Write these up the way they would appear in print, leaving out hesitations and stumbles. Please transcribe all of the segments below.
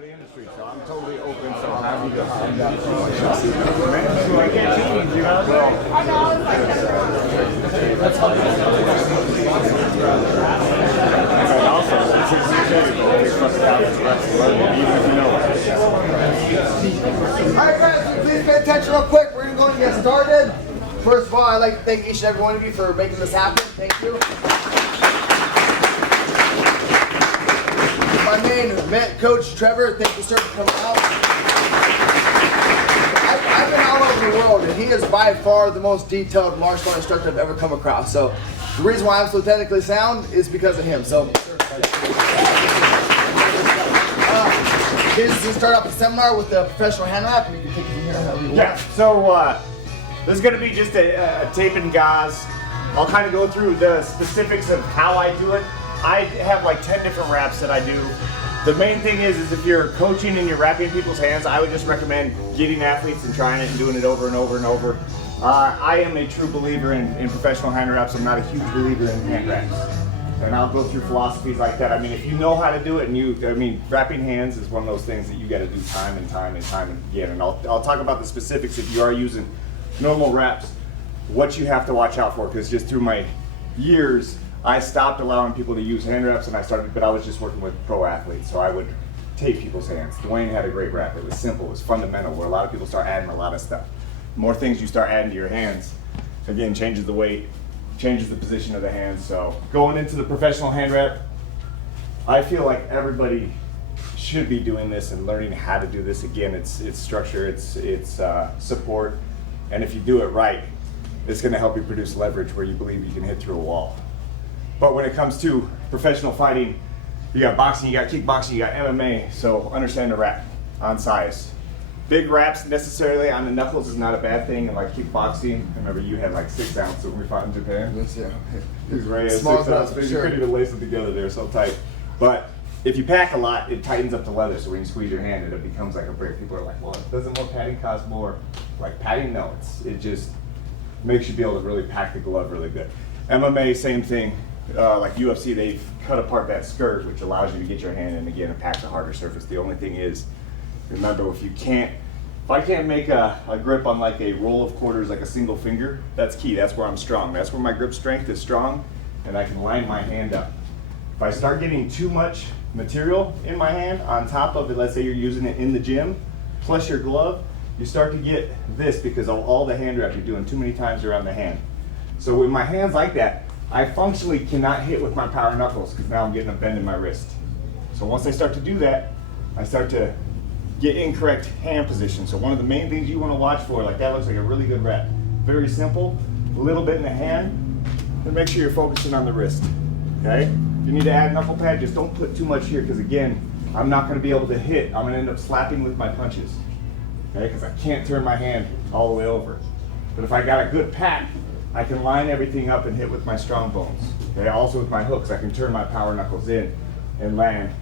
the industry, so I'm totally open. So how do you find out so I can't change, you know? And also, this is even if you know it. Alright guys, please pay attention real quick. We're going to get started. First of all, I'd like to thank each and every one of you for making this happen. Thank you. My main event coach, Trevor, thank you, sir, for coming out. I've been all over the world, and he is by far the most detailed martial art instructor I've ever come across. So the reason why I'm so technically sound is because of him. So here's to start off the seminar with the professional hand wrap, and you can take it from here however you want. Yeah, so this is going to be just a tape and gauze. I'll kind of go through the specifics of how I do it. I have like 10 different wraps that I do. The main thing is if you're coaching and you're wrapping people's hands, I would just recommend getting athletes and trying it and doing it over and over and over. I am a true believer in professional hand wraps. I'm not a huge believer in hand wraps. And I'll go through philosophies like that. I mean, if you know how to do it, and wrapping hands is one of those things that you got to do time and time and time again. And I'll talk about the specifics if you are using normal wraps, what you have to watch out for, because just through my years, I stopped allowing people to use hand wraps, and but I was just working with pro athletes, so I would tape people's hands. Dwayne had a great wrap. It was simple, it was fundamental, where a lot of people start adding a lot of stuff. The more things you start adding to your hands, again, changes the weight, changes the position of the hands. So going into the professional hand wrap, I feel like everybody should be doing this and learning how to do this. Again, it's structure, it's support, and if you do it right, it's going to help you produce leverage where you believe you can hit through a wall. But when it comes to professional fighting, you got boxing, you got kickboxing, you got MMA, so understand the wrap on size. Big wraps necessarily on the knuckles is not a bad thing, and like kickboxing, I remember you had like 6 ounces when we fought in Japan. Yes, yeah. These Reyes, Small 6 ounces, sure. you couldn't even lace them together, they're so tight. But if you pack a lot, it tightens up the leather, so when you squeeze your hand, it becomes like a brick. People are like, well, doesn't more padding cost more? Like padding, no, it just makes you be able to really pack the glove really good. MMA, same thing. Like UFC, they've cut apart that skirt, which allows you to get your hand in again and pack a harder surface. The only thing is, remember, if I can't make a grip on like a roll of quarters, like a single finger, that's key. That's where I'm strong. That's where my grip strength is strong, and I can line my hand up. If I start getting too much material in my hand on top of it, let's say you're using it in the gym, plus your glove, you start to get this because of all the hand wrap you're doing too many times around the hand. So with my hands like that, I functionally cannot hit with my power knuckles because now I'm getting a bend in my wrist. So once I start to do that, I start to get incorrect hand position. So one of the main things you want to watch for, like that looks like a really good wrap. Very simple, a little bit in the hand, and make sure you're focusing on the wrist, okay? If you need to add knuckle pad, just don't put too much here because again, I'm not going to be able to hit. I'm going to end up slapping with my punches, okay? Because I can't turn my hand all the way over. But if I got a good pack, I can line everything up and hit with my strong bones. Okay, also with my hooks, I can turn my power knuckles in and land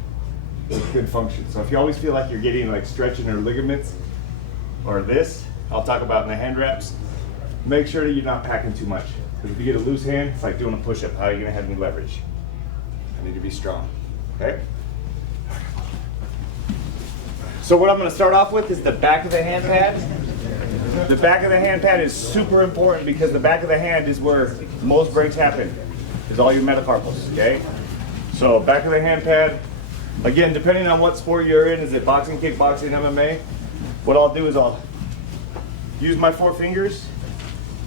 with good function. So if you always feel like you're getting like stretching or ligaments or this, I'll talk about in the hand wraps, make sure that you're not packing too much. Because if you get a loose hand, it's like doing a push-up. How are you gonna have any leverage? I need to be strong, okay? So what I'm gonna start off with is the back of the hand pad. The back of the hand pad is super important because the back of the hand is where most breaks happen, is all your metacarpals, okay? So back of the hand pad, again, depending on what sport you're in, is it boxing, kickboxing, MMA, what I'll do is I'll use my 4 fingers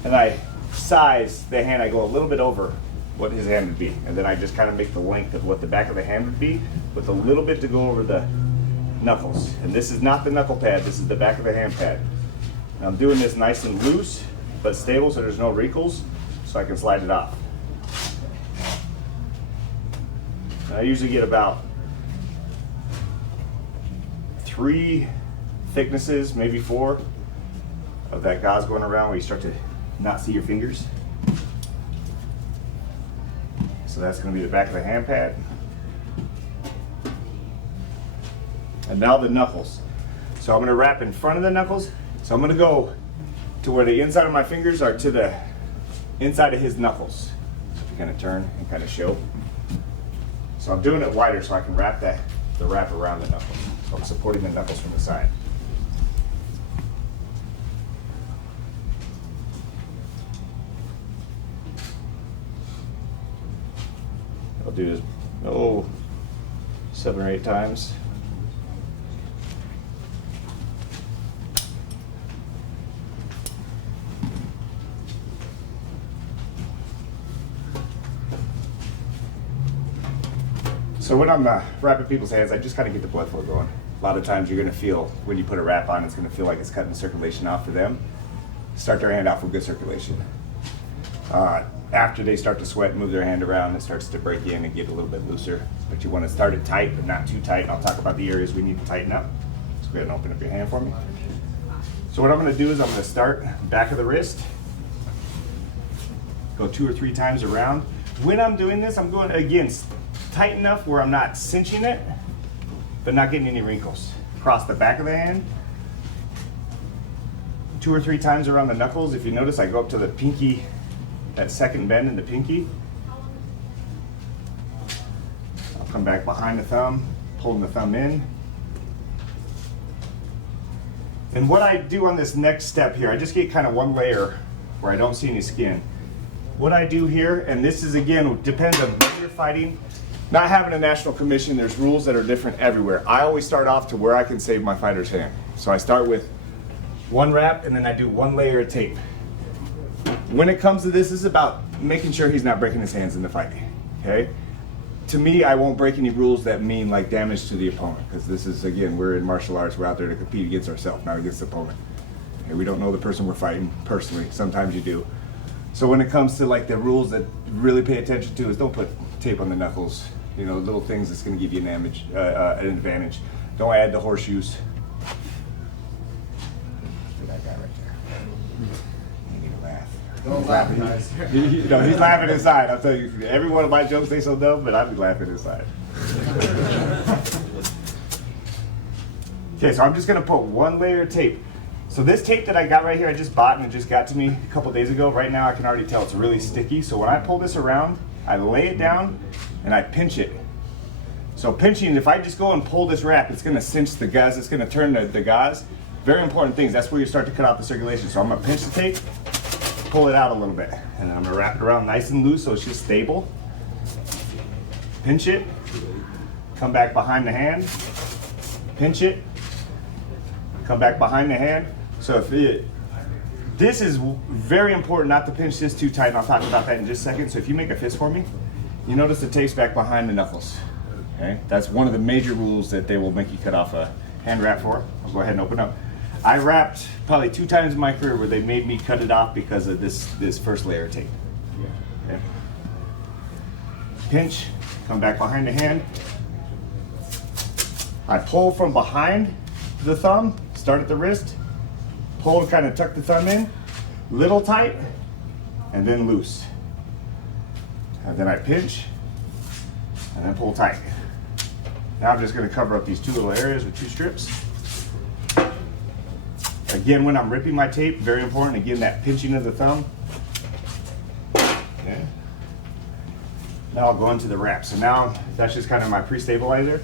and I size the hand. I go a little bit over what his hand would be, and then I just kind of make the length of what the back of the hand would be with a little bit to go over the knuckles. And this is not the knuckle pad, this is the back of the hand pad. I'm doing this nice and loose, but stable so there's no wrinkles, so I can slide it off. And I usually get about 3 thicknesses, maybe 4, of that gauze going around where you start to not see your fingers. So that's going to be the back of the hand pad. And now the knuckles. So I'm going to wrap in front of the knuckles. So I'm going to go to where the inside of my fingers are to the inside of his knuckles. So if you're going to turn and kind of show. So I'm doing it wider so I can wrap the wrap around the knuckles. I'm supporting the knuckles from the side. I'll do this, 7 or 8 times. So when I'm wrapping people's hands, I just kind of get the blood flow going. A lot of times you're going to feel, when you put a wrap on, it's going to feel like it's cutting the circulation off for them. Start their hand out for good circulation. After they start to sweat, move their hand around, it starts to break in and get a little bit looser. But you want to start it tight, but not too tight. I'll talk about the areas we need to tighten up. So go ahead and open up your hand for me. So what I'm going to do is I'm going to start back of the wrist. Go 2 or 3 times around. When I'm doing this, I'm going, again, tight enough where I'm not cinching it, but not getting any wrinkles. Across the back of the hand. 2 or 3 times around the knuckles. If you notice, I go up to the pinky, that second bend in the pinky. I'll come back behind the thumb, pulling the thumb in. And what I do on this next step here, I just get kind of one layer where I don't see any skin. What I do here, and this is again, depends on where you're fighting. Not having a national commission, there's rules that are different everywhere. I always start off to where I can save my fighter's hand. So I start with 1 wrap and then I do 1 layer of tape. When it comes to this is about making sure he's not breaking his hands in the fight, okay? To me, I won't break any rules that mean like damage to the opponent, because this is, again, we're in martial arts, we're out there to compete against ourselves, not against the opponent. Okay, we don't know the person we're fighting personally, sometimes you do. So when it comes to like the rules that really pay attention to is don't put tape on the knuckles, you know, little things that's gonna give you an advantage. Don't add the horseshoes. That guy right there. You need to laugh. Don't laugh, guys. He's laughing inside. I'll tell you, every one of my jokes they so dumb, but I'll be laughing inside. Okay, so I'm just gonna put 1 layer of tape. So this tape that I got right here, I just bought and it just got to me a couple days ago. Right now I can already tell it's really sticky. So when I pull this around, I lay it down and I pinch it. So pinching, if I just go and pull this wrap, it's gonna cinch the gauze, it's gonna turn the gauze. Very important things, that's where you start to cut off the circulation. So I'm gonna pinch the tape, pull it out a little bit, and then I'm gonna wrap it around nice and loose so it's just stable. Pinch it, come back behind the hand, pinch it, come back behind the hand. So this is very important not to pinch this too tight, and I'll talk about that in just a second. So if you make a fist for me, you notice the tape's back behind the knuckles. Okay, that's one of the major rules that they will make you cut off a hand wrap for. I'll go ahead and open up. I wrapped probably 2 times in my career where they made me cut it off because of this first layer of tape. Okay. Pinch, come back behind the hand. I pull from behind the thumb, start at the wrist, pull and kind of tuck the thumb in, little tight, and then loose. And then I pinch, and then pull tight. Now I'm just going to cover up these 2 little areas with 2 strips. Again, when I'm ripping my tape, very important, again, that pinching of the thumb. Okay. Now I'll go into the wrap. So now that's just kind of my pre-stabilizer.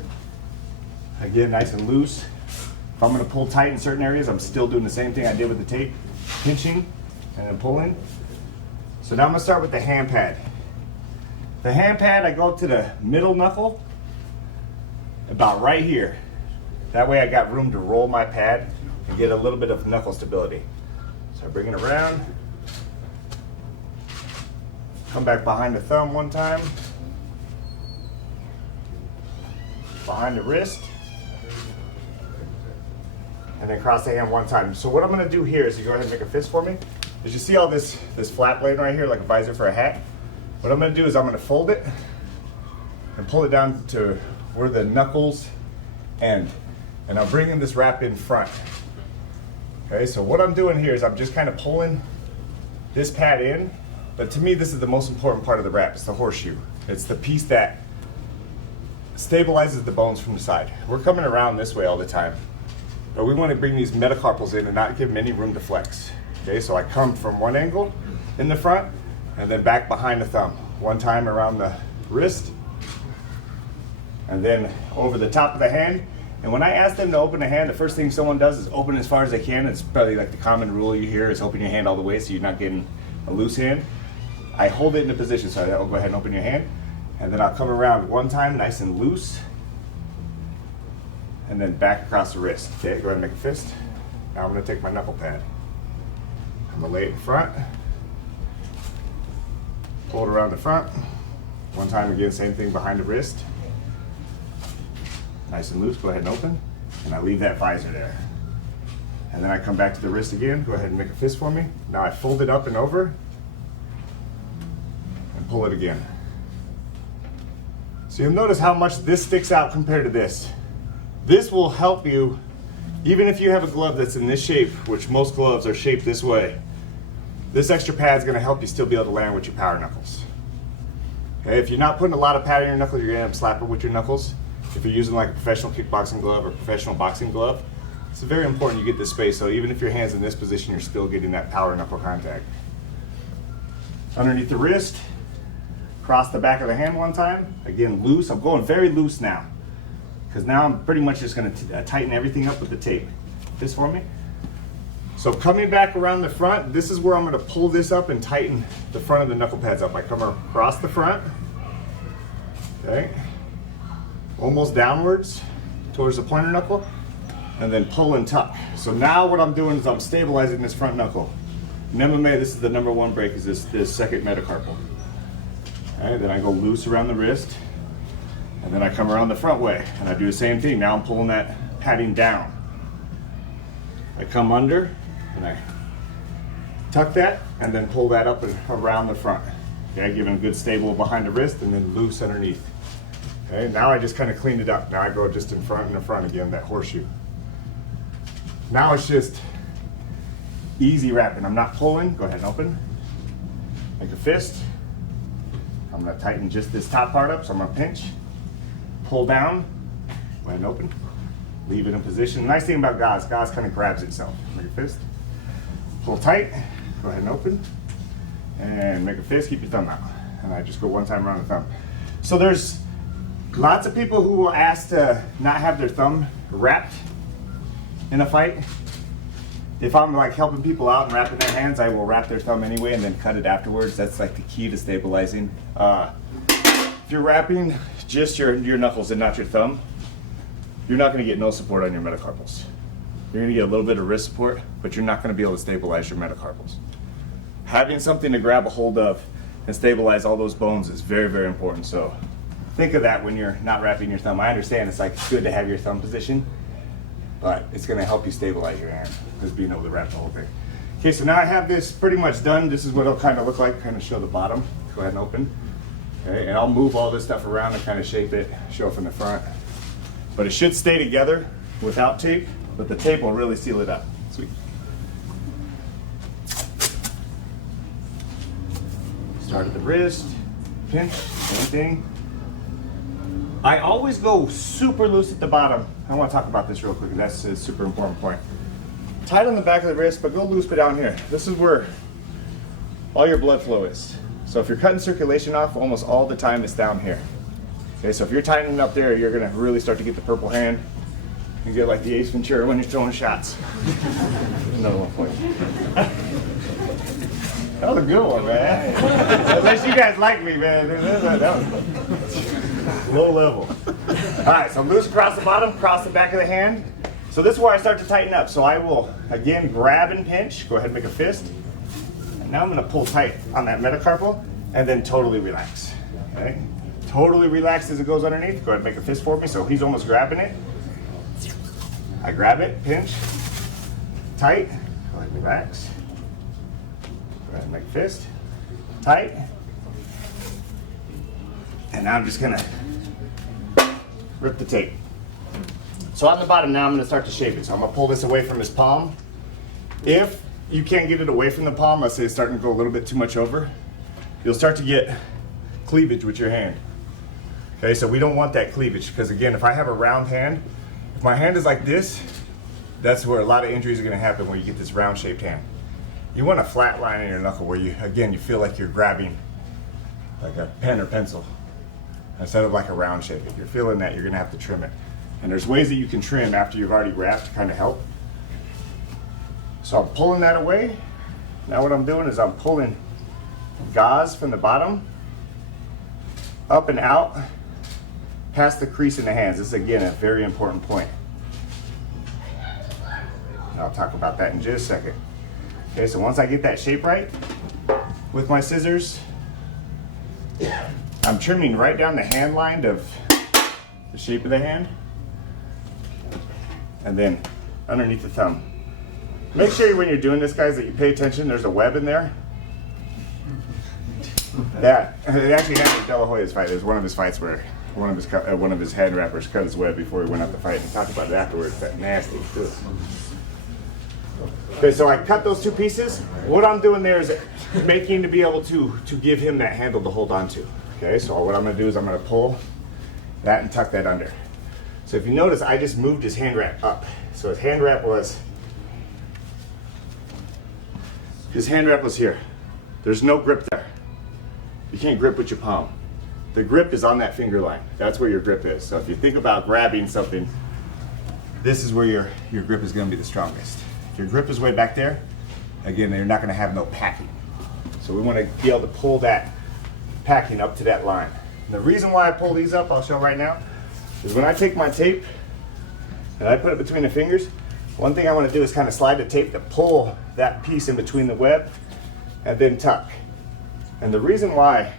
Again, nice and loose. If I'm going to pull tight in certain areas, I'm still doing the same thing I did with the tape, pinching and then pulling. So now I'm going to start with the hand pad. The hand pad, I go up to the middle knuckle, about right here. That way I got room to roll my pad and get a little bit of knuckle stability. So I bring it around, come back behind the thumb 1 time, behind the wrist, and then cross the hand 1 time. So what I'm gonna do here is you go ahead and make a fist for me. As you see all this flat blade right here, like a visor for a hat, what I'm gonna do is I'm gonna fold it and pull it down to where the knuckles end. And I'm bringing this wrap in front. Okay, so what I'm doing here is I'm just kind of pulling this pad in, but to me this is the most important part of the wrap. It's the horseshoe. It's the piece that stabilizes the bones from the side. We're coming around this way all the time, but we want to bring these metacarpals in and not give them any room to flex. Okay, so I come from 1 angle in the front and then back behind the thumb. 1 time around the wrist and then over the top of the hand. And when I ask them to open a hand, the first thing someone does is open as far as they can. It's probably like the common rule you hear is open your hand all the way so you're not getting a loose hand. I hold it in a position, so I'll go ahead and open your hand. And then I'll come around one time, nice and loose. And then back across the wrist. Okay, go ahead and make a fist. Now I'm gonna take my knuckle pad. I'm gonna lay it in front. Pull it around the front. One time again, same thing behind the wrist. Nice and loose, go ahead and open. And I leave that visor there. And then I come back to the wrist again. Go ahead and make a fist for me. Now I fold it up and over and pull it again. So you'll notice how much this sticks out compared to this. This will help you, even if you have a glove that's in this shape, which most gloves are shaped this way. This extra pad is going to help you still be able to land with your power knuckles. Okay, if you're not putting a lot of pad in your knuckles, you're going to end up slapping with your knuckles. If you're using like a professional kickboxing glove or professional boxing glove, it's very important you get this space, so even if your hand's in this position, you're still getting that power knuckle contact. Underneath the wrist, cross the back of the hand one time. Again, loose. I'm going very loose now, because now I'm pretty much just going to tighten everything up with the tape. This for me. So coming back around the front, this is where I'm going to pull this up and tighten the front of the knuckle pads up. I come across the front, okay, almost downwards towards the pointer knuckle, and then pull and tuck. So now what I'm doing is I'm stabilizing this front knuckle. In MMA, this is the #1 break, is this second metacarpal. Okay, then I go loose around the wrist, and then I come around the front way, and I do the same thing. Now I'm pulling that padding down. I come under, and I tuck that, and then pull that up and around the front. Okay, giving a good stable behind the wrist, and then loose underneath. Okay, now I just kind of cleaned it up. Now I go just in front and in front again, that horseshoe. Now it's just easy wrapping. I'm not pulling. Go ahead and open. Make a fist. I'm going to tighten just this top part up, so I'm going to pinch. Pull down. Go ahead and open. Leave it in position. The nice thing about gauze kind of grabs itself. Make a fist. Pull tight. Go ahead and open. And make a fist. Keep your thumb out. And I just go one time around the thumb. So there's lots of people who will ask to not have their thumb wrapped in a fight. If I'm like helping people out and wrapping their hands, I will wrap their thumb anyway and then cut it afterwards. That's like the key to stabilizing. If you're wrapping just your knuckles and not your thumb, you're not going to get no support on your metacarpals. You're going to get a little bit of wrist support, but you're not going to be able to stabilize your metacarpals. Having something to grab a hold of and stabilize all those bones is very, very important. So think of that when you're not wrapping your thumb. I understand it's good to have your thumb position, but it's going to help you stabilize your hand, just being able to wrap the whole thing. Okay, so now I have this pretty much done. This is what it'll kind of look like, kind of show the bottom. Go ahead and open. Okay, and I'll move all this stuff around and kind of shape it, show it from the front. But it should stay together without tape, but the tape will really seal it up. Sweet. Start at the wrist, pinch, same thing. I always go super loose at the bottom. I want to talk about this real quick, that's a super important point. Tight on the back of the wrist, but go loose but down here. This is where all your blood flow is. So if you're cutting circulation off, almost all the time it's down here. Okay, so if you're tightening up there, you're gonna really start to get the purple hand and get like the Ace Ventura when you're throwing shots. Another one for you. That was a good one, man. Unless you guys like me, man. That was low level. All right, so loose across the bottom, cross the back of the hand. So this is where I start to tighten up. So I will, again, grab and pinch. Go ahead and make a fist. And now I'm gonna pull tight on that metacarpal and then totally relax, okay? Totally relax as it goes underneath. Go ahead and make a fist for me. So he's almost grabbing it. I grab it, pinch, tight. Go ahead and relax. Go ahead and make a fist, tight. And now I'm just gonna rip the tape. So on the bottom now I'm gonna start to shape it. So I'm gonna pull this away from his palm. If you can't get it away from the palm, let's say it's starting to go a little bit too much over, you'll start to get cleavage with your hand. Okay, so we don't want that cleavage, because again, if I have a round hand, if my hand is like this, that's where a lot of injuries are gonna happen, where you get this round shaped hand. You want a flat line in your knuckle where you feel like you're grabbing like a pen or pencil instead of like a round shape. If you're feeling that, you're gonna have to trim it. And there's ways that you can trim after you've already wrapped to kind of help. So I'm pulling that away. Now what I'm doing is I'm pulling gauze from the bottom up and out past the crease in the hands. This is again a very important point. And I'll talk about that in just a second. Okay, so once I get that shape right with my scissors, I'm trimming right down the hand line of the shape of the hand and then underneath the thumb. Make sure when you're doing this, guys, that you pay attention. There's a web in there. That it actually happened in De La Hoya's fight. It was one of his fights where one of his hand wrappers cut his web before he went out to fight. He talked about it afterwards. That nasty too. Okay, so I cut those two pieces. What I'm doing there is making to be able to give him that handle to hold on to. Okay, so what I'm going to do is I'm going to pull that and tuck that under. So if you notice, I just moved his hand wrap up. So his hand wrap was here. There's no grip there. You can't grip with your palm. The grip is on that finger line. That's where your grip is. So if you think about grabbing something, this is where your grip is going to be the strongest. If your grip is way back there, again, you're not going to have no packing. So we want to be able to pull that packing up to that line. And the reason why I pull these up, I'll show right now, is when I take my tape and I put it between the fingers, one thing I want to do is kind of slide the tape to pull that piece in between the web and then tuck. And the reason why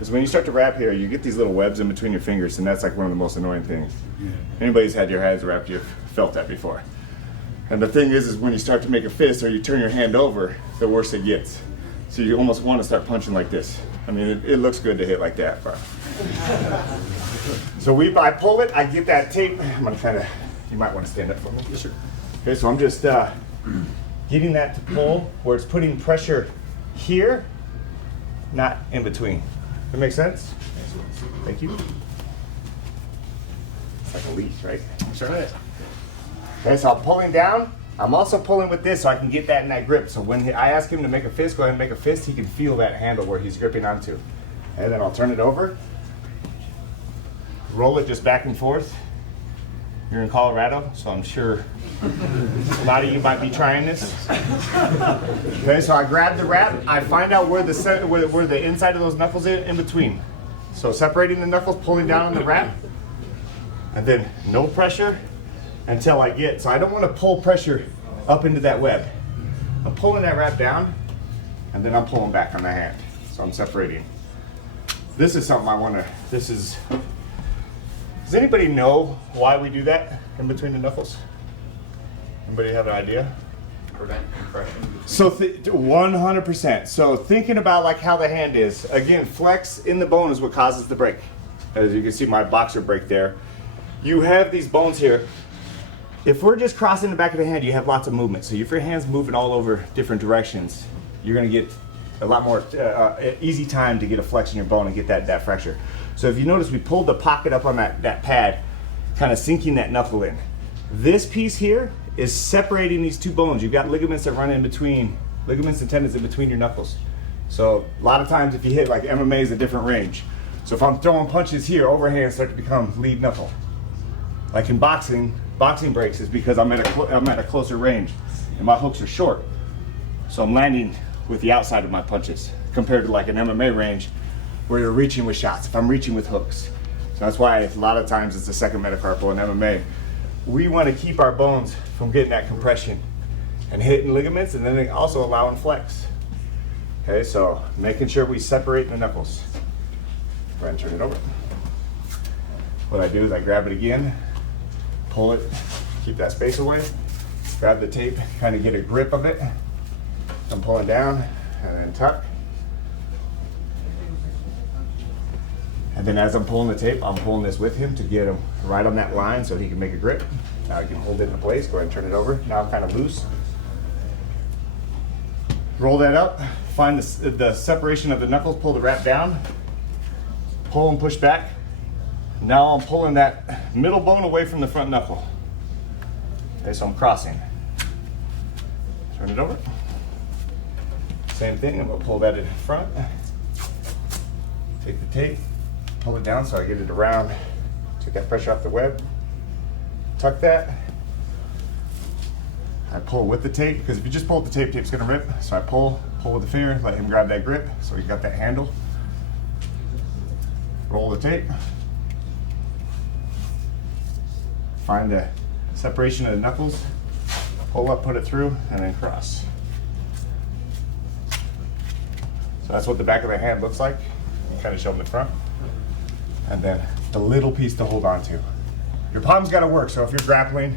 is when you start to wrap here, you get these little webs in between your fingers, and that's like one of the most annoying things. Yeah. Anybody's had your hands wrapped, you've felt that before. And the thing is when you start to make a fist or you turn your hand over, the worse it gets. So you almost want to start punching like this. I mean, it looks good to hit like that, but. So I pull it, I get that tape. I'm gonna kind of, you might want to stand up for me. Yes, sir. Okay, so I'm just getting that to pull where it's putting pressure here, not in between. That makes sense? Thank you. It's like a leash, right? That's right. Okay, so I'm pulling down. I'm also pulling with this so I can get that in that grip. So when I ask him to make a fist, go ahead and make a fist, he can feel that handle where he's gripping onto. And then I'll turn it over, roll it just back and forth. You're in Colorado, so I'm sure a lot of you might be trying this. Okay, so I grab the wrap, I find out where the inside of those knuckles is in between. So separating the knuckles, pulling down on the wrap, and then no pressure until I get, so I don't want to pull pressure up into that web. I'm pulling that wrap down, and then I'm pulling back on the hand. So I'm separating. This is something I want to, does anybody know why we do that in between the knuckles? Anybody have an idea? Prevent compression. So 100%. So thinking about like how the hand is, again, flex in the bone is what causes the break. As you can see my boxer break there. You have these bones here. If we're just crossing the back of the hand, you have lots of movement. So if your hand's moving all over different directions, you're gonna get a lot more easy time to get a flex in your bone and get that fracture. So if you notice, we pulled the pocket up on that pad, kind of sinking that knuckle in. This piece here is separating these two bones. You've got ligaments that run in between, ligaments and tendons in between your knuckles. So a lot of times if you hit, like MMA is a different range. So if I'm throwing punches here, overhands start to become lead knuckle. Like in boxing breaks is because I'm at a closer range and my hooks are short. So I'm landing with the outside of my punches compared to like an MMA range where you're reaching with shots. If I'm reaching with hooks. So that's why a lot of times it's the second metacarpal in MMA. We want to keep our bones from getting that compression and hitting ligaments, and then also allowing flex. Okay, so making sure we separate the knuckles. Go ahead and turn it over. What I do is I grab it again, pull it, keep that space away, grab the tape, kind of get a grip of it. I'm pulling down and then tuck. And then as I'm pulling the tape, I'm pulling this with him to get him right on that line so he can make a grip. Now I can hold it in place, go ahead and turn it over. Now I'm kind of loose. Roll that up, find the separation of the knuckles, pull the wrap down, pull and push back. Now I'm pulling that middle bone away from the front knuckle. Okay, so I'm crossing. Turn it over. Same thing, I'm gonna pull that in front. Take the tape, pull it down so I get it around, take that pressure off the web. tuck that. I pull with the tape, because if you just pull with the tape, tape's gonna rip. So I pull with the finger, let him grab that grip, so he got that handle. Roll the tape. Find the separation of the knuckles, pull up, put it through, and then cross. So that's what the back of the hand looks like. You kind of show them the front. And then the little piece to hold on to. Your palm's gotta work, so if you're grappling,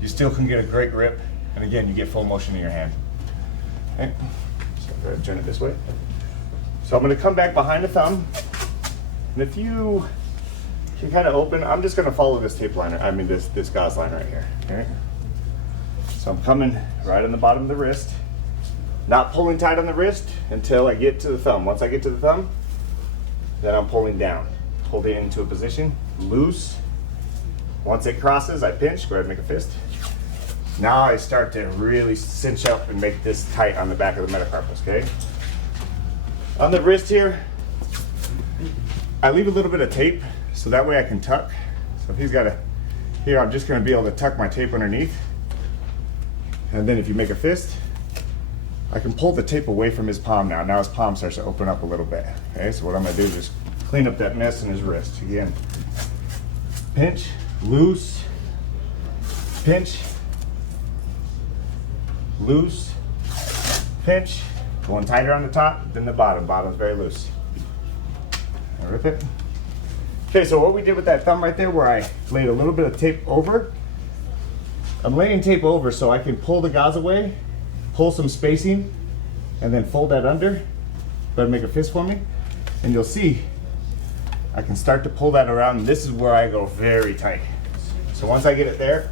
you still can get a great grip. And again, you get full motion in your hand. Okay, so go ahead and turn it this way. So I'm gonna come back behind the thumb. And if you can kind of open, I'm just gonna follow this tape liner, this gauze line right here, okay? So I'm coming right on the bottom of the wrist, not pulling tight on the wrist until I get to the thumb. Once I get to the thumb, then I'm pulling down. Hold it into a position, loose. Once it crosses, I pinch, go ahead and make a fist. Now I start to really cinch up and make this tight on the back of the metacarpus, okay? On the wrist here, I leave a little bit of tape so that way I can tuck. So if he's got here I'm just gonna be able to tuck my tape underneath. And then if you make a fist, I can pull the tape away from his palm now. Now his palm starts to open up a little bit. Okay, so what I'm gonna do is just clean up that mess in his wrist. Again, pinch, loose, pinch, loose, pinch, going tighter on the top than the bottom. Bottom's very loose. And rip it. Okay, so what we did with that thumb right there where I laid a little bit of tape over, I'm laying tape over so I can pull the gauze away, pull some spacing, and then fold that under. Go ahead and make a fist for me. And you'll see I can start to pull that around, and this is where I go very tight. So once I get it there,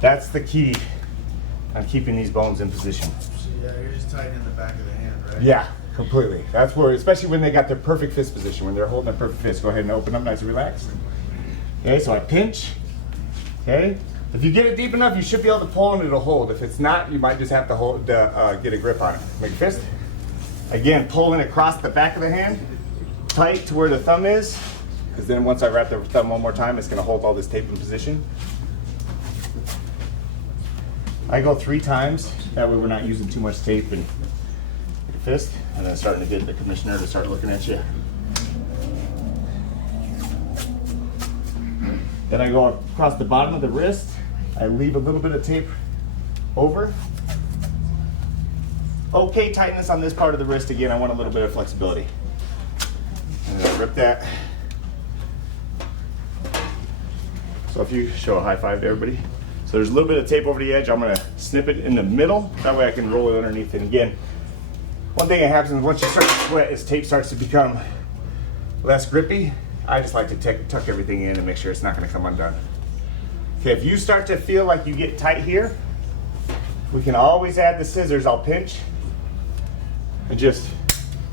that's the key on keeping these bones in position. So yeah, you're just tightening the back of the hand, right? Yeah, completely. That's where, especially when they got their perfect fist position, when they're holding their perfect fist, go ahead and open up nice and relaxed. Okay, so I pinch, okay? If you get it deep enough, you should be able to pull and it'll hold. If it's not, you might just have to hold, get a grip on it. Make a fist. Again, pulling across the back of the hand, tight to where the thumb is, because then once I wrap the thumb one more time, it's gonna hold all this tape in position. I go 3 times, that way we're not using too much tape, and make a fist, and then starting to get the commissioner to start looking at you. Then I go across the bottom of the wrist, I leave a little bit of tape over. Okay, tightness on this part of the wrist. Again, I want a little bit of flexibility. And then I rip that. So if you show a high five to everybody. So there's a little bit of tape over the edge. I'm gonna snip it in the middle. That way I can roll it underneath. And again, one thing that happens once you start to sweat is tape starts to become less grippy. I just like to tuck everything in and make sure it's not gonna come undone. Okay, if you start to feel like you get tight here, we can always add the scissors. I'll pinch and just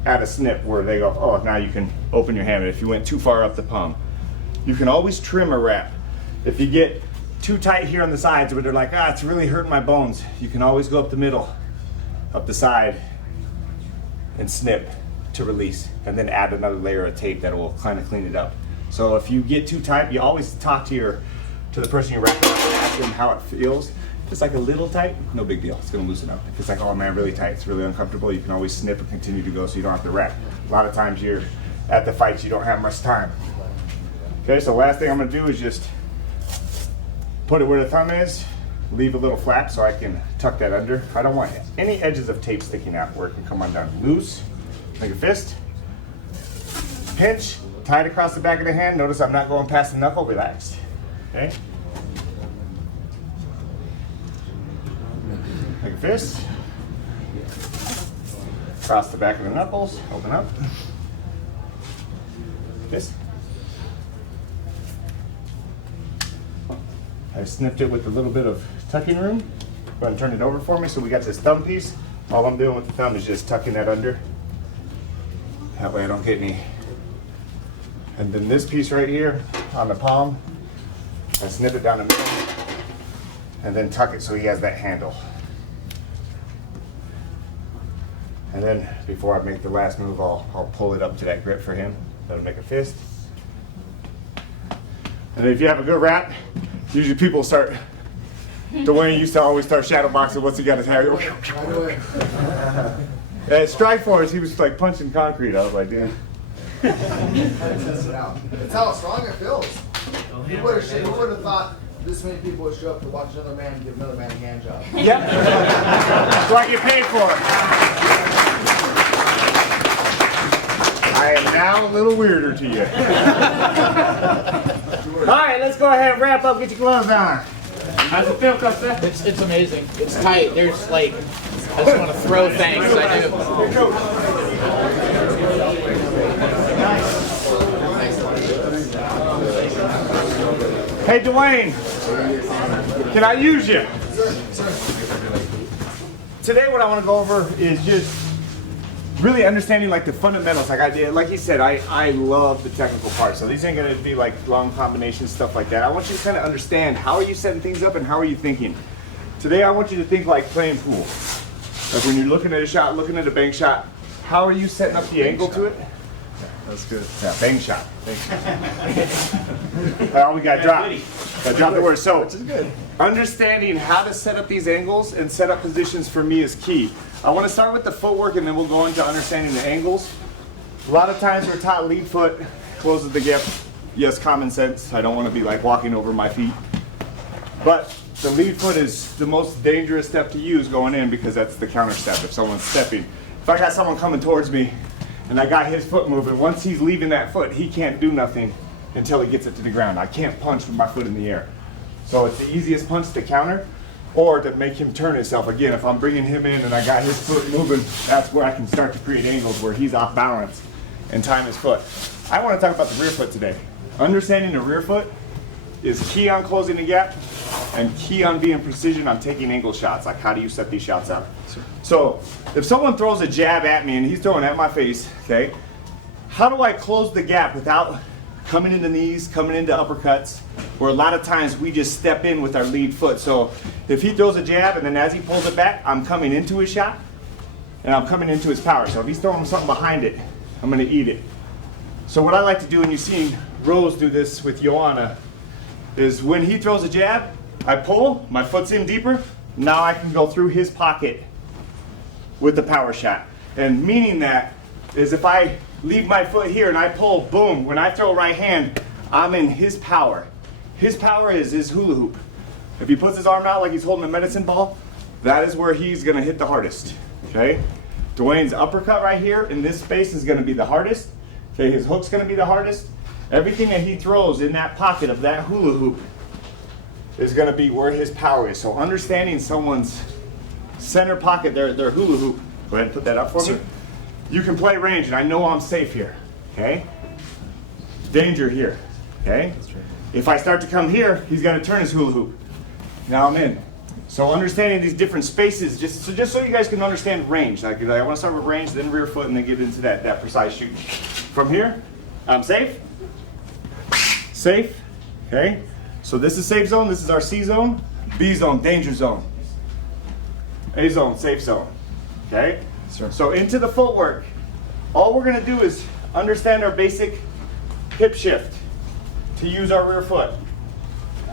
add a snip where they go, oh, now you can open your hand. If you went too far up the palm, you can always trim a wrap. If you get too tight here on the sides where they're like, ah, it's really hurting my bones, you can always go up the middle, up the side, and snip to release, and then add another layer of tape that will kind of clean it up. So if you get too tight, you always talk to the person you're wrapping up and ask them how it feels. If it's like a little tight, no big deal, it's gonna loosen up. If it's like, oh man, really tight, it's really uncomfortable, you can always snip and continue to go so you don't have to wrap. A lot of times you're at the fights, you don't have much time. Okay, so last thing I'm gonna do is just put it where the thumb is, leave a little flap so I can tuck that under. I don't want any edges of tape sticking out where it can come undone. Loose, make a fist, pinch, tight across the back of the hand. Notice I'm not going past the knuckle, relaxed. Okay? Make a fist, across the back of the knuckles, open up, fist. I snipped it with a little bit of tucking room. Go ahead and turn it over for me. So we got this thumb piece. All I'm doing with the thumb is just tucking that under. That way I don't get any. And then this piece right here on the palm, I snip it down the middle and then tuck it so he has that handle. And then before I make the last move, I'll pull it up to that grip for him. That'll make a fist. And then if you have a good wrap, Usually people start, Dwayne used to always start shadow boxing once he got his hair. Right away. At Strikeforce, he was like punching concrete. I was like, damn. Test it out. That's how strong it feels. Who would have thought this many people would show up to watch another man give another man a hand job? Yep. That's what I get paid for. I am now a little weirder to you. All right, let's go ahead and wrap up. Get your gloves on. How's it feel, Costa? It's amazing. It's tight. There's like, I just want to throw things. I do. Hey, Dwayne, can I use you? Today, what I want to go over is just really understanding like the fundamentals. Like he said, I love the technical part. So these ain't gonna be like long combinations, stuff like that. I want you to kind of understand how are you setting things up and how are you thinking. Today, I want you to think like playing pool. Like when you're looking at a shot, looking at a bank shot, how are you setting up the angle to it? That's good. Yeah, bang shot. Well, we got dropped. Got dropped the word. So, Which is good. understanding how to set up these angles and set up positions for me is key. I want to start with the footwork and then we'll go into understanding the angles. A lot of times we're taught lead foot closes the gap. Yes, common sense. I don't want to be like walking over my feet. But the lead foot is the most dangerous step to use going in because that's the counter step if someone's stepping. If I got someone coming towards me and I got his foot moving, once he's leaving that foot, he can't do nothing until he gets it to the ground. I can't punch with my foot in the air. So it's the easiest punch to counter or to make him turn himself. Again, if I'm bringing him in and I got his foot moving, that's where I can start to create angles where he's off balance and time his foot. I want to talk about the rear foot today. Understanding the rear foot is key on closing the gap and key on being precision on taking angle shots. Like how do you set these shots up? So if someone throws a jab at me and he's throwing at my face, okay, how do I close the gap without coming into knees, coming into uppercuts, where a lot of times we just step in with our lead foot. So if he throws a jab and then as he pulls it back, I'm coming into his shot and I'm coming into his power. So if he's throwing something behind it, I'm gonna eat it. So what I like to do, and you've seen Rose do this with Joanna, is when he throws a jab, I pull, my foot's in deeper, now I can go through his pocket with the power shot. And meaning that is if I leave my foot here and I pull, boom, when I throw right hand, I'm in his power. His power is his hula hoop. If he puts his arm out like he's holding a medicine ball, that is where he's gonna hit the hardest, okay? Dwayne's uppercut right here in this space is gonna be the hardest. Okay, his hook's gonna be the hardest. Everything that he throws in that pocket of that hula hoop is gonna be where his power is. So understanding someone's center pocket, their hula hoop, go ahead and put that up for me. You can play range and I know I'm safe here, okay? Danger here, okay? If I start to come here, he's gonna turn his hula hoop. Now I'm in. So understanding these different spaces, just so you guys can understand range. Like I wanna start with range, then rear foot, and then get into that precise shoot. From here, I'm safe. Safe, okay? So this is safe zone, this is our C zone. B zone, danger zone. A zone, safe zone, okay? Sure. So into the footwork, all we're gonna do is understand our basic hip shift to use our rear foot.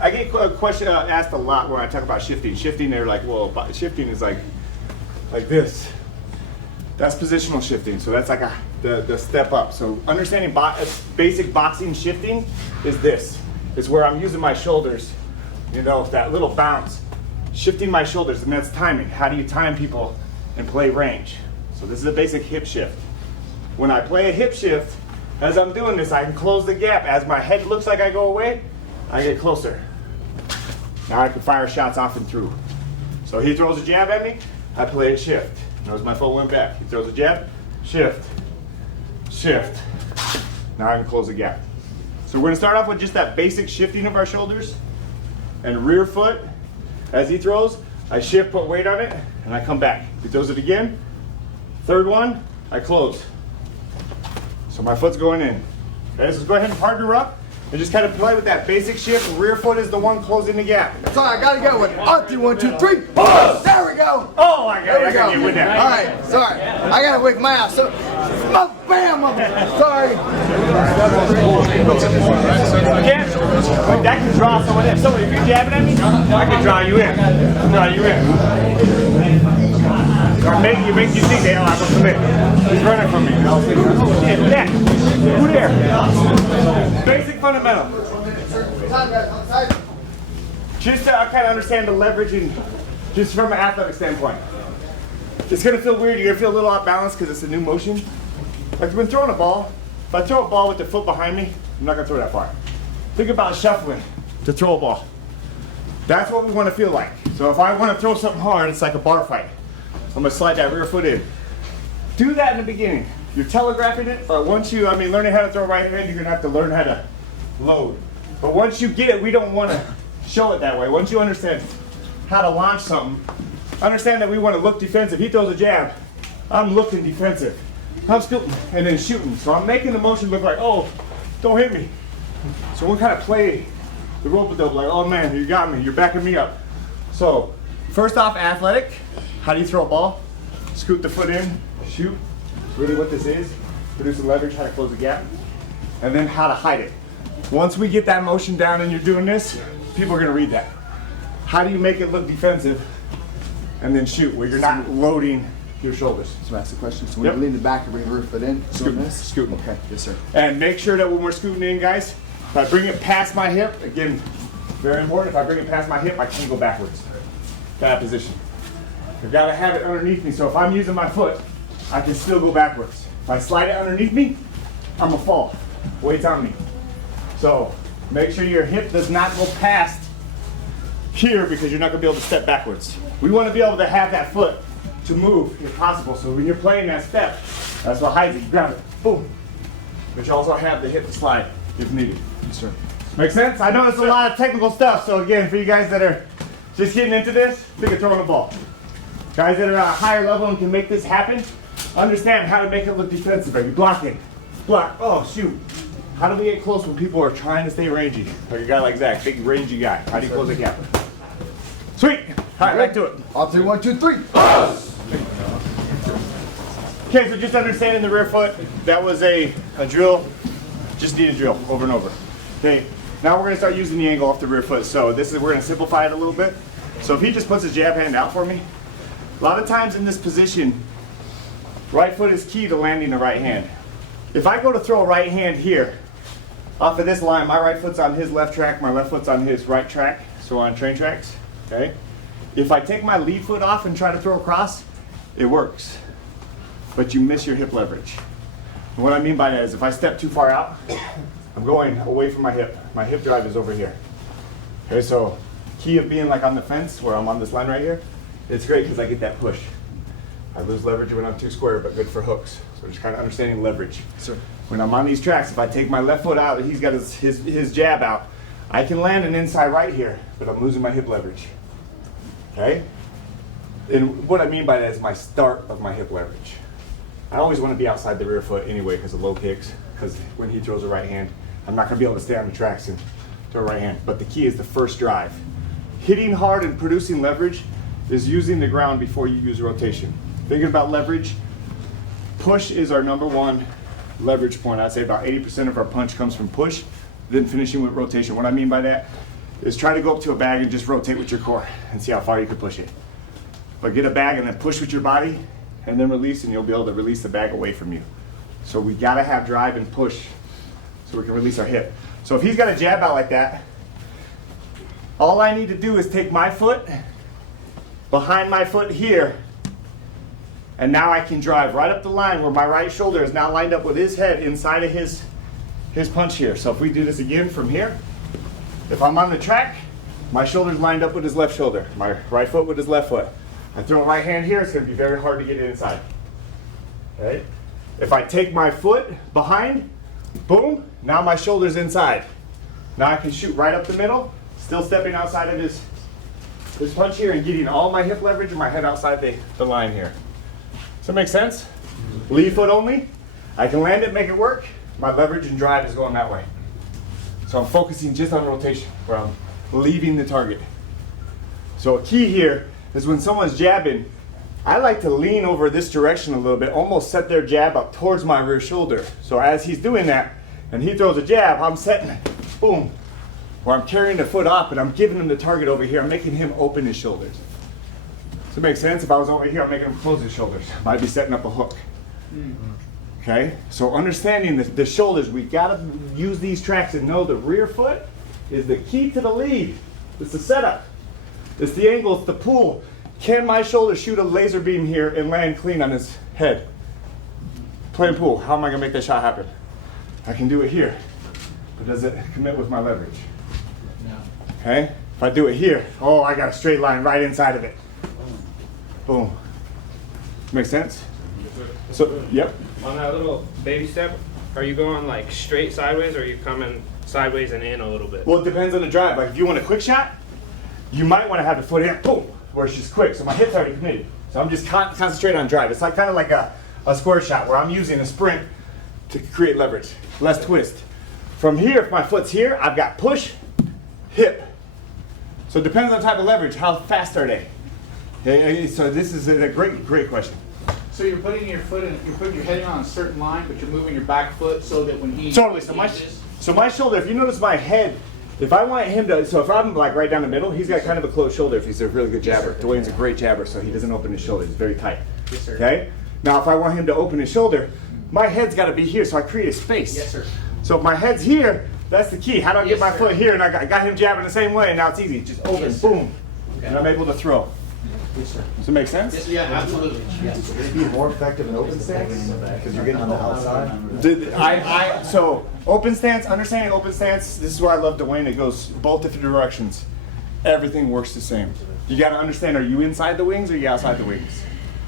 I get a question asked a lot when I talk about shifting. Shifting, they're like, well, shifting is like this. That's positional shifting, so that's like the step up. So understanding basic boxing shifting is this. It's where I'm using my shoulders, you know, that little bounce. Shifting my shoulders, and that's timing. How do you time people and play range? So this is a basic hip shift. When I play a hip shift, as I'm doing this, I can close the gap. As my head looks like I go away, I get closer. Now I can fire shots off and through. So he throws a jab at me, I play a shift. Notice my foot went back. He throws a jab, shift, shift. Now I can close the gap. So we're gonna start off with just that basic shifting of our shoulders and rear foot. As he throws, I shift, put weight on it, and I come back. He throws it again. Third one, I close. So my foot's going in. Okay, so let's go ahead and partner up. And just kind of play with that basic shift. Rear foot is the one closing the gap. So I gotta go with on 3, 1, 2, 3. Oh, there we go. Oh, I got There we it. I got go. you with that. All right, sorry. I gotta wake my ass. So, bam, sorry. Again, like that can draw someone in. So if you're jabbing at me, I can draw you in. Draw you in. Or make you think they are submit. He's running from me. I'll say, oh shit, that. Who there? Basic fundamental. Just to kind of understand the leverage and just from an athletic standpoint. It's gonna feel weird. You're gonna feel a little off balance because it's a new motion. Like when throwing a ball, if I throw a ball with the foot behind me, I'm not gonna throw that far. Think about shuffling to throw a ball. That's what we want to feel like. So if I want to throw something hard, it's like a bar fight. I'm gonna slide that rear foot in. Do that in the beginning. You're telegraphing it, but once you, learning how to throw right hand, you're gonna have to learn how to load. But once you get it, we don't want to show it that way. Once you understand how to launch something, understand that we want to look defensive. He throws a jab, I'm looking defensive. I'm scooting and then shooting. So I'm making the motion look like, oh, don't hit me. So we'll kind of play the rope-a-dope like, oh man, you got me, you're backing me up. So first off, athletic. How do you throw a ball? Scoot the foot in, shoot. Really what this is. Producing leverage, how to close the gap. And then how to hide it. Once we get that motion down and you're doing this, people are gonna read that. How do you make it look defensive and then shoot where you're not loading your shoulders? So ask the question. So when you lean the back and bring your rear foot in, Scooting. Okay, yes sir. And make sure that when we're scooting in, guys, if I bring it past my hip, again, very important, if I bring it past my hip, I can't go backwards. That position. I've got to have it underneath me, so if I'm using my foot, I can still go backwards. If I slide it underneath me, I'm gonna fall. Weight's on me. So make sure your hip does not go past here because you're not gonna be able to step backwards. We want to be able to have that foot to move if possible. So when you're playing that step, that's what hides it. You grab it, boom. But you also have the hip to slide if needed. Yes sir. Make sense? I know it's a lot of technical stuff, so again, for you guys that are just getting into this, think of throwing a ball. Guys that are at a higher level and can make this happen, understand how to make it look defensive. Are you blocking? Block, oh shoot. How do we get close when people are trying to stay rangy? Like a guy like Zach, big rangy guy. How do you close the gap? Sweet, all right, back to it. On 3, 1, 2, 3. Okay, so just understanding the rear foot, that was a drill, just need a drill over and over. Okay, now we're gonna start using the angle off the rear foot. So we're gonna simplify it a little bit. So if he just puts his jab hand out for me, a lot of times in this position, right foot is key to landing the right hand. If I go to throw a right hand here, off of this line, my right foot's on his left track, my left foot's on his right track, so on train tracks, okay? If I take my lead foot off and try to throw across, it works, but you miss your hip leverage. And what I mean by that is if I step too far out, I'm going away from my hip. My hip drive is over here. Okay, so key of being like on the fence where I'm on this line right here, it's great because I get that push. I lose leverage when I'm too square, but good for hooks. So just kind of understanding leverage. Sir. When I'm on these tracks, if I take my left foot out, he's got his jab out, I can land an inside right here, but I'm losing my hip leverage. Okay? And what I mean by that is my start of my hip leverage. I always want to be outside the rear foot anyway because of low kicks, because when he throws a right hand, I'm not going to be able to stay on the tracks and throw a right hand. But the key is the first drive. Hitting hard and producing leverage is using the ground before you use rotation. Thinking about leverage, push is our number one leverage point. I'd say about 80% of our punch comes from push, then finishing with rotation. What I mean by that is try to go up to a bag and just rotate with your core and see how far you can push it. But get a bag and then push with your body and then release, and you'll be able to release the bag away from you. So we gotta have drive and push so we can release our hip. So if he's got a jab out like that, all I need to do is take my foot behind my foot here, and now I can drive right up the line where my right shoulder is now lined up with his head inside of his punch here. So if we do this again from here, if I'm on the track, my shoulder's lined up with his left shoulder, my right foot with his left foot. I throw a right hand here, it's gonna be very hard to get it inside. Okay? If I take my foot behind, boom, now my shoulder's inside. Now I can shoot right up the middle, still stepping outside of his punch here and getting all my hip leverage and my head outside the line here. Does that make sense? Lead foot only. I can land it, make it work. My leverage and drive is going that way. So I'm focusing just on rotation, where I'm leaving the target. So a key here is when someone's jabbing, I like to lean over this direction a little bit, almost set their jab up towards my rear shoulder. So as he's doing that, and he throws a jab, I'm setting it, boom, where I'm carrying the foot up and I'm giving him the target over here. I'm making him open his shoulders. Does it make sense? If I was over here, I'm making him close his shoulders. Might be setting up a hook. Okay, so understanding the shoulders, we gotta use these tracks and know the rear foot is the key to the lead. It's the setup. It's the angle, it's the pull. Can my shoulder shoot a laser beam here and land clean on his head? Playing pool, how am I gonna make that shot happen? I can do it here, but does it commit with my leverage? No. Okay, if I do it here, oh, I got a straight line right inside of it. Boom. Make sense? So, yep. On that little baby step, are you going like straight sideways or are you coming sideways and in a little bit? Well, it depends on the drive. Like if you want a quick shot, you might want to have the foot in, boom, where it's just quick. So my hip's already committed. So I'm just concentrating on drive. It's like kind of like a square shot where I'm using a sprint to create leverage, less twist. From here, if my foot's here, I've got push, hip. So it depends on the type of leverage. How fast are they? Okay, so this is a great question. So you're putting your foot in, you're putting your head in on a certain line, but you're moving your back foot so that when he Totally. So my shoulder, if you notice my head, if I want him to, so if I'm like right down the middle, he's got kind of a closed shoulder if he's a really good jabber. Dwayne's a great jabber, so he doesn't open his shoulder. He's very tight. Yes, sir. Okay? Now if I want him to open his shoulder, my head's got to be here, so I create a space. Yes, sir. So if my head's here, that's the key. How do I get Yes, my sir. foot here and I got him jabbing the same way, and now it's easy. Just open, Yes, sir. boom. Okay. And I'm able to throw. Yes, sir. Does it make sense? Yes, yeah, absolutely. Yes. Would it be more effective in open stance? Because you're getting on the outside. So open stance, understanding open stance, this is where I love Dwayne. It goes both different directions. Everything works the same. You got to understand, are you inside the wings or are you outside the wings?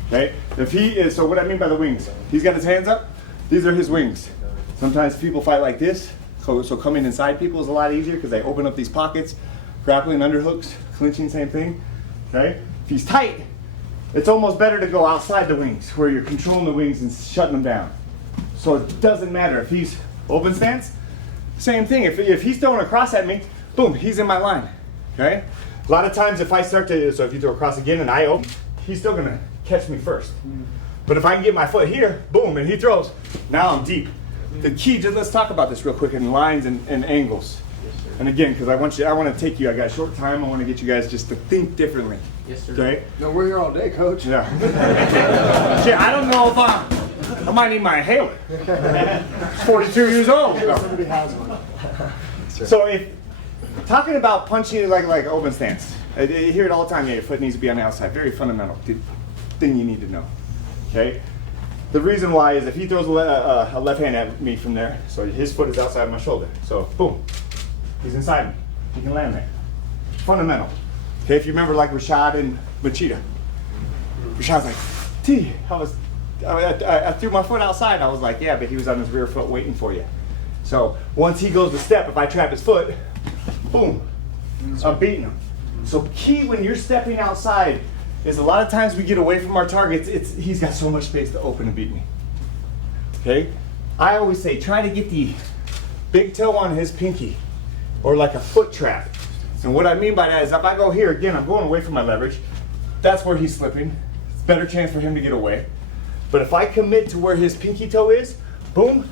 Okay? If he is, so what I mean by the wings, he's got his hands up, these are his wings. Sometimes people fight like this, so coming inside people is a lot easier because they open up these pockets, grappling underhooks, clinching, same thing. Okay? If he's tight, it's almost better to go outside the wings where you're controlling the wings and shutting them down. So it doesn't matter if he's open stance, same thing. If he's throwing a cross at me, boom, he's in my line. Okay? A lot of times if I start to, so if you throw a cross again and I open, he's still gonna catch me first. But if I can get my foot here, boom, and he throws, now I'm deep. The key, just let's talk about this real quick in lines and angles. And again, because I want to take you, I got short time, I want to get you guys just to think differently. Yes, sir. Okay? No, we're here all day, coach. Yeah. Shit, I don't know if I might need my inhaler. 42 years old. Somebody has one. So if talking about punching like open stance, I hear it all the time. Yeah, your foot needs to be on the outside. Very fundamental thing you need to know. Okay. The reason why is if he throws a left hand at me from there, so his foot is outside my shoulder. So boom, he's inside me. He can land there. Fundamental. Okay, if you remember like Rashad and Machida. Rashad's like, T, I threw my foot outside. I was like, yeah, but he was on his rear foot waiting for you. So once he goes to step, if I trap his foot, boom, I'm beating him. So key when you're stepping outside is a lot of times we get away from our targets, he's got so much space to open and beat me. Okay? I always say try to get the big toe on his pinky or like a foot trap. And what I mean by that is if I go here, again, I'm going away from my leverage. That's where he's slipping. It's a better chance for him to get away. But if I commit to where his pinky toe is, boom,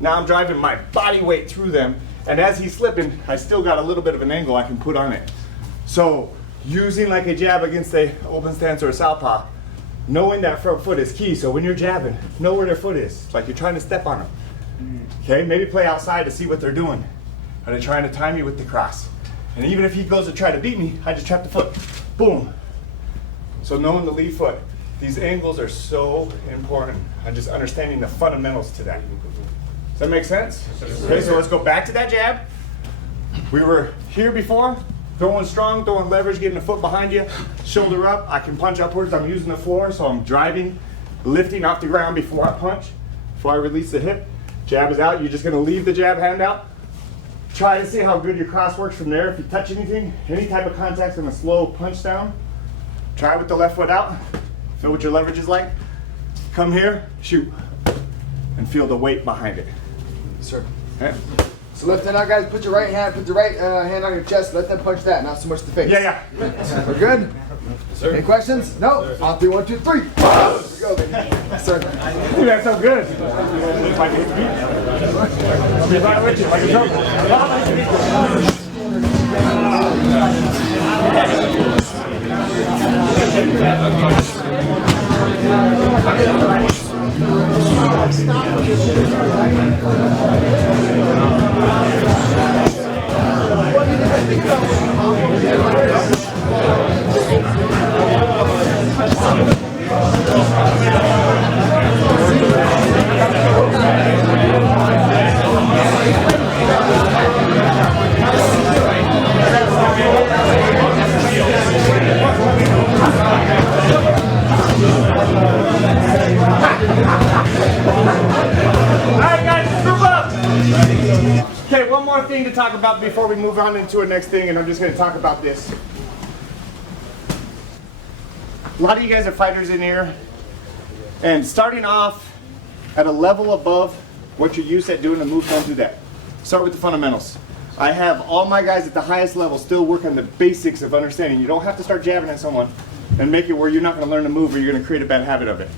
now I'm driving my body weight through them. And as he's slipping, I still got a little bit of an angle I can put on it. So using like a jab against a open stance or a southpaw, knowing that front foot is key. So when you're jabbing, know where their foot is. Like you're trying to step on them. Okay, maybe play outside to see what they're doing. Are they trying to time you with the cross? And even if he goes to try to beat me, I just trap the foot. Boom. So knowing the lead foot, these angles are so important. I'm just understanding the fundamentals to that. Does that make sense? Okay, so let's go back to that jab. We were here before, throwing strong, throwing leverage, getting the foot behind you, shoulder up. I can punch upwards. I'm using the floor, so I'm driving, lifting off the ground before I punch, before I release the hip. Jab is out. You're just going to leave the jab hand out. Try to see how good your cross works from there. If you touch anything, any type of contact on a slow punch down, try with the left foot out. Feel what your leverage is like. Come here, shoot, and feel the weight behind it. Sir. Okay? So left hand out, guys. Put your right hand on your chest. Let them punch that, not so much the face. Yeah. We're good? Any questions? No? On 3, 1, 2, 3. Here we go, baby. Yes, sir. Dude, that's so good. If I can hit the beat. I'll be right with you, like a drummer. Okay, one more thing to talk about before we move on into our next thing, and I'm just going to talk about this. A lot of you guys are fighters in here, and starting off at a level above what you're used at doing a move, don't do that. Start with the fundamentals. I have all my guys at the highest level still work on the basics of understanding. You don't have to start jabbing at someone and make it where you're not going to learn to move or you're going to create a bad habit of it.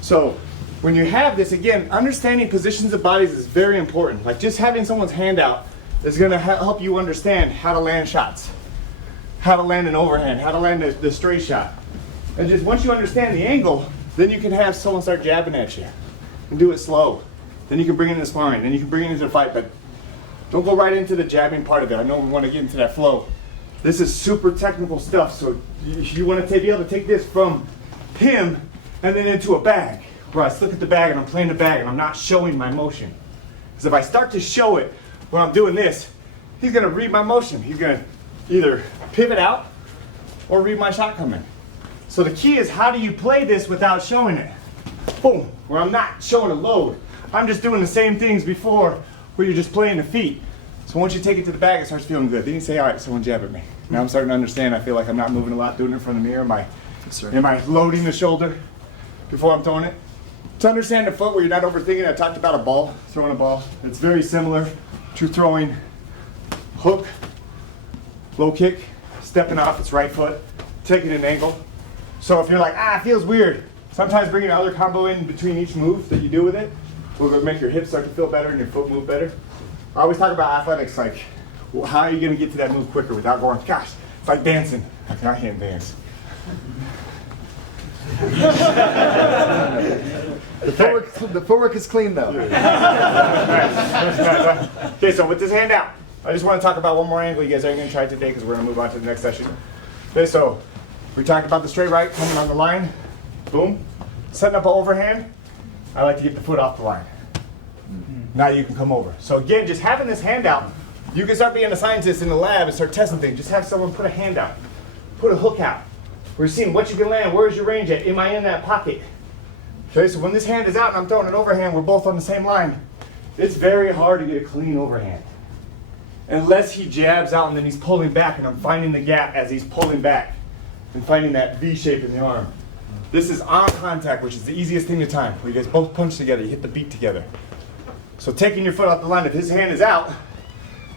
So when you have this, again, understanding positions of bodies is very important. Like just having someone's hand out is going to help you understand how to land shots, how to land an overhand, how to land the straight shot. And just once you understand the angle, then you can have someone start jabbing at you and do it slow. Then you can bring it into sparring, then you can bring it into the fight, but don't go right into the jabbing part of it. I know we want to get into that flow. This is super technical stuff, so you want to be able to take this from him and then into a bag, where I look at the bag and I'm playing the bag and I'm not showing my motion. Because if I start to show it when I'm doing this, he's going to read my motion. He's going to either pivot out or read my shot coming. So the key is, how do you play this without showing it? Boom, where I'm not showing a load. I'm just doing the same things before, where you're just playing the feet. So once you take it to the bag, it starts feeling good. Then you say, all right, someone jab at me. Now I'm starting to understand. I feel like I'm not moving a lot, doing it in front of the mirror. Am I loading the shoulder before I'm throwing it? To understand the foot where you're not overthinking, I talked about a ball, throwing a ball. It's very similar to throwing hook, low kick, stepping off, it's right foot, taking an angle. So if you're like, it feels weird, sometimes bringing another combo in between each move that you do with it will make your hips start to feel better and your foot move better. I always talk about athletics, like, well, how are you going to get to that move quicker without going, gosh, it's like dancing. I can't dance. The footwork is clean though. Okay, so with this hand out, I just want to talk about one more angle you guys aren't going to try today because we're going to move on to the next session. Okay, so we talked about the straight right coming on the line. Boom. Setting up an overhand. I like to get the foot off the line. Now you can come over. So again, just having this hand out, you can start being a scientist in the lab and start testing things. Just have someone put a hand out, put a hook out. We're seeing what you can land. Where's your range at? Am I in that pocket? Okay, so when this hand is out and I'm throwing an overhand, we're both on the same line. It's very hard to get a clean overhand. Unless he jabs out and then he's pulling back and I'm finding the gap as he's pulling back and finding that V shape in the arm. This is on contact, which is the easiest thing to time. Where you guys both punch together, you hit the beat together. So taking your foot off the line, if his hand is out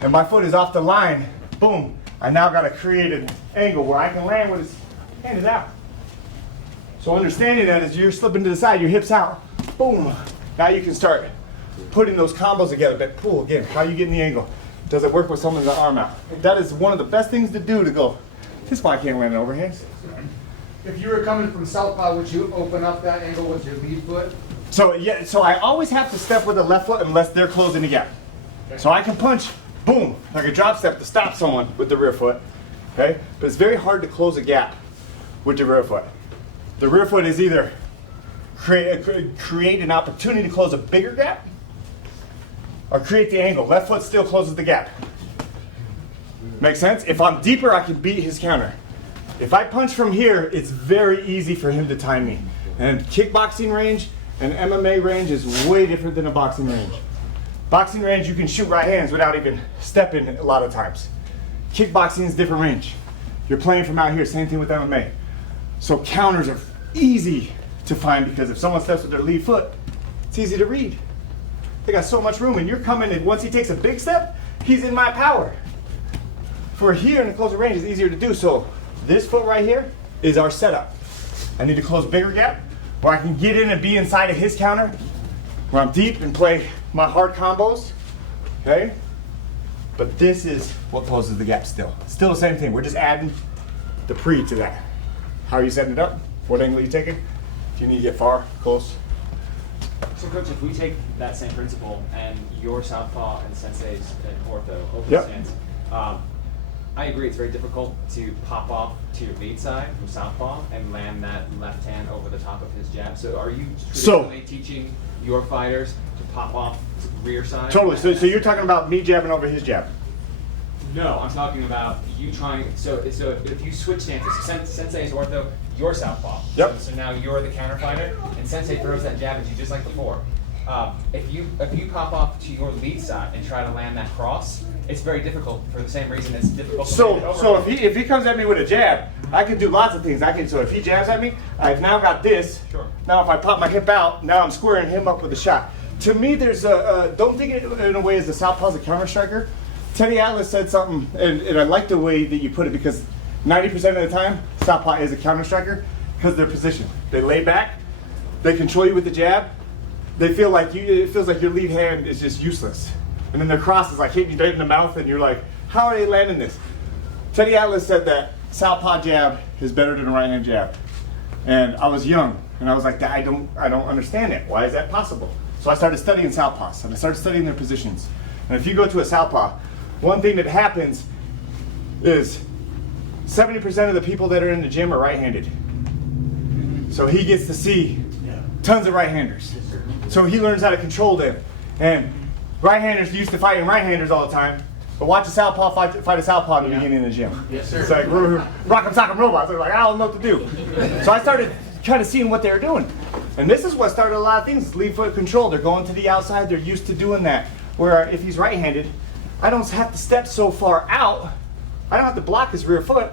and my foot is off the line, boom, I now got to create an angle where I can land with his hand is out. So understanding that as you're slipping to the side, your hips out, boom. Now you can start putting those combos together. But pull again, how you getting the angle? Does it work with someone's arm out? That is one of the best things to do to go, this is why I can't land an overhand. If you were coming from southpaw, would you open up that angle with your lead foot? So yeah, so I always have to step with the left foot unless they're closing the gap. So I can punch, boom, like a drop step to stop someone with the rear foot. Okay? But it's very hard to close a gap with the rear foot. The rear foot is either create an opportunity to close a bigger gap or create the angle. Left foot still closes the gap. Make sense? If I'm deeper, I can beat his counter. If I punch from here, it's very easy for him to time me. And kickboxing range and MMA range is way different than a boxing range. Boxing range, you can shoot right hands without even stepping a lot of times. Kickboxing is different range. You're playing from out here, same thing with MMA. So counters are easy to find because if someone steps with their lead foot, it's easy to read. They got so much room and you're coming in, once he takes a big step, he's in my power. For here in the closer range, it's easier to do. So this foot right here is our setup. I need to close a bigger gap where I can get in and be inside of his counter, where I'm deep and play my hard combos, okay? But this is what closes the gap still. Still the same thing. We're just adding the pre to that. How are you setting it up? What angle are you taking? If you need to get far, close. So coach, if we take that same principle and your southpaw and sensei's and ortho open Yep. stance, I agree it's very difficult to pop off to your lead side from southpaw and land that left hand over the top of his jab. So are you traditionally teaching your fighters to pop off to the rear side? Totally. So you're talking about me jabbing over his jab. No, I'm talking about you trying. So if you switch stances, sensei is ortho, you're southpaw. Yep. So now you're the counter fighter, and sensei throws that jab at you just like before. If you pop off to your lead side and try to land that cross, it's very difficult for the same reason it's difficult. To land it So over. if he comes at me with a jab, I can do lots of things. So if he jabs at me, I've now got this. Sure. Now if I pop my hip out, now I'm squaring him up with a shot. To me, there's don't think it in a way as the southpaw's a counter striker. Teddy Atlas said something, and I like the way that you put it, because 90% of the time, southpaw is a counter striker because they're positioned. They lay back, they control you with the jab. They feel like it feels like your lead hand is just useless. And then their cross is like hitting you right in the mouth, and you're like, how are they landing this? Teddy Atlas said that southpaw jab is better than a right hand jab. And I was young, and I was like, I don't understand it. Why is that possible? So I started studying southpaws, and I started studying their positions. And if you go to a southpaw, one thing that happens is 70% of the people that are in the gym are right-handed. So he gets to see tons of right-handers. So he learns how to control them. And right-handers used to fighting right-handers all the time, but watch a southpaw fight a southpaw in the beginning of the gym. Yes, sir. It's like rock'em sock'em robots. They're like, I don't know what to do. So I started kind of seeing what they were doing. And this is what started a lot of things, lead foot control. They're going to the outside, they're used to doing that. Where if he's right-handed, I don't have to step so far out. I don't have to block his rear foot.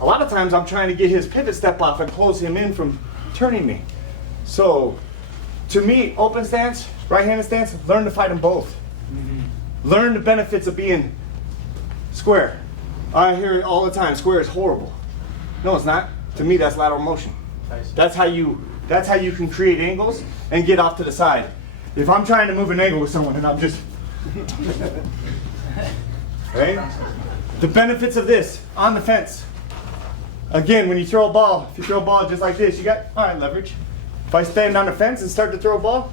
A lot of times I'm trying to get his pivot step off and close him in from turning me. So to me, open stance, right-handed stance, learn to fight them both. Learn the benefits of being square. I hear it all the time, square is horrible. No, it's not. To me, that's lateral motion. That's how you can create angles and get off to the side. If I'm trying to move an angle with someone and I'm just, right? The benefits of this on the fence. Again, when you throw a ball, if you throw a ball just like this, you got, all right, leverage. If I stand on the fence and start to throw a ball,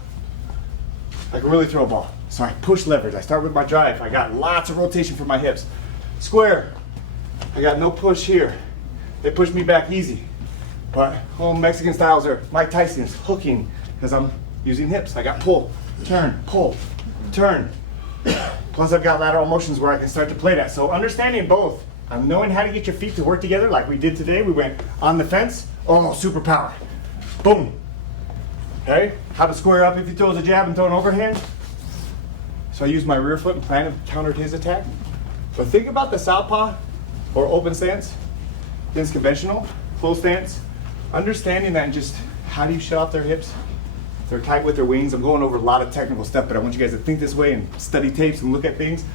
I can really throw a ball. So I push leverage. I start with my drive. I got lots of rotation for my hips. Square, I got no push here. They push me back easy. But home Mexican styles are Mike Tyson's hooking because I'm using hips. I got pull, turn, turn. Plus I've got lateral motions where I can start to play that. So understanding both, I'm knowing how to get your feet to work together like we did today. We went on the fence, oh, superpower, boom. Okay, how to square up if he throws a jab and throw an overhand. So I used my rear foot and planned and countered his attack. But think about the southpaw or open stance, against conventional, close stance. Understanding that and just how do you shut off their hips? They're tight with their wings. I'm going over a lot of technical stuff, but I want you guys to think this way and study tapes and look at things.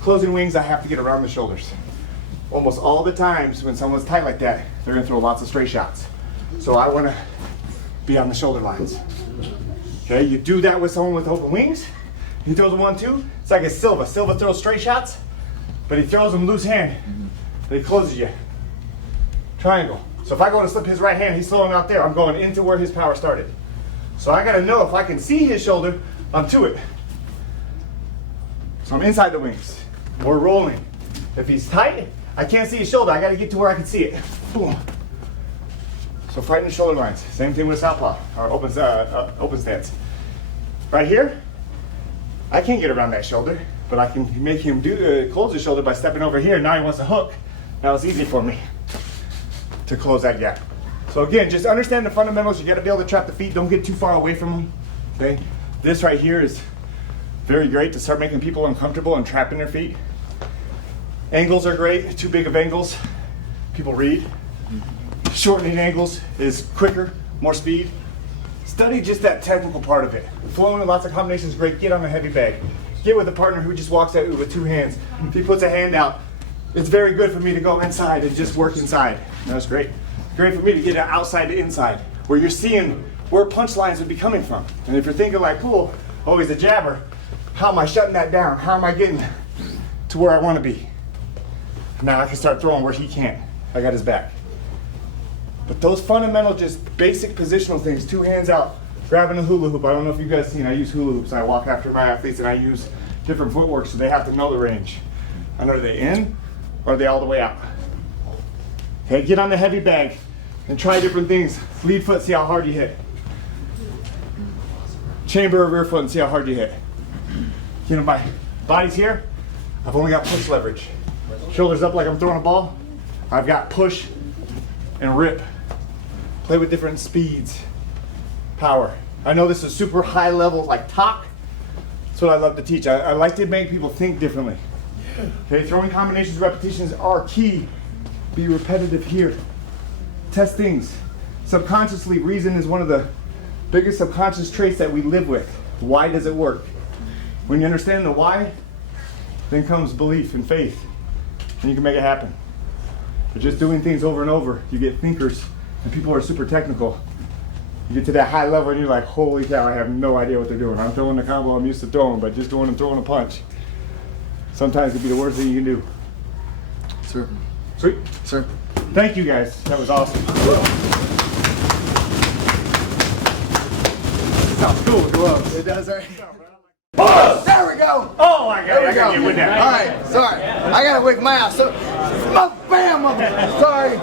Closing wings, I have to get around the shoulders. Almost all the times when someone's tight like that, they're gonna throw lots of straight shots. So I wanna be on the shoulder lines. Okay, you do that with someone with open wings. He throws a 1-2, it's like a Silva. Silva throws straight shots, but he throws them loose hand, but he closes you. Triangle. So if I go to slip his right hand, he's throwing out there. I'm going into where his power started. So I gotta know if I can see his shoulder, I'm to it. So I'm inside the wings. We're rolling. If he's tight, I can't see his shoulder. I gotta get to where I can see it. Boom. So fighting the shoulder lines. Same thing with southpaw, or open stance. Right here, I can't get around that shoulder, but I can make him close his shoulder by stepping over here. Now he wants to hook. Now it's easy for me to close that gap. So again, just understand the fundamentals. You gotta be able to trap the feet. Don't get too far away from them, okay? This right here is very great to start making people uncomfortable and trapping their feet. Angles are great, too big of angles, people read. Shortening angles is quicker, more speed. Study just that technical part of it. Flowing with lots of combinations is great. Get on a heavy bag. get with a partner who just walks out with 2 hands. If he puts a hand out, it's very good for me to go inside and just work inside. That's great. Great for me to get outside to inside, where you're seeing where punch lines would be coming from. And if you're thinking like, cool, oh, he's a jabber, how am I shutting that down? How am I getting to where I want to be? Now I can start throwing where he can't. I got his back. But those fundamental, just basic positional things, 2 hands out, grabbing a hula hoop. I don't know if you guys seen, I use hula hoops. I walk after my athletes and I use different footwork so they have to know the range. I know, are they in or are they all the way out? Okay, get on the heavy bag and try different things. Lead foot, see how hard you hit. Chamber or rear foot and see how hard you hit. You know, my body's here. I've only got push leverage. Shoulders up like I'm throwing a ball. I've got push and rip. Play with different speeds. Power. I know this is super high level, like talk. That's what I love to teach. I like to make people think differently. Okay, throwing combinations, repetitions are key. Be repetitive here. Test things. Subconsciously, reason is one of the biggest subconscious traits that we live with. Why does it work? When you understand the why, then comes belief and faith, and you can make it happen. But just doing things over and over, you get thinkers, and people are super technical. You get to that high level and you're like, holy cow, I have no idea what they're doing. I'm throwing the combo I'm used to throwing, but just going and throwing a punch sometimes could be the worst thing you can do. Sir. Sweet. Sir. Thank you guys. That was awesome. Sounds cool with gloves. It does, right? Buzz! There we go. Oh, I There we got go. you with that. All right, sorry. I gotta wake my ass. So, bam, sorry.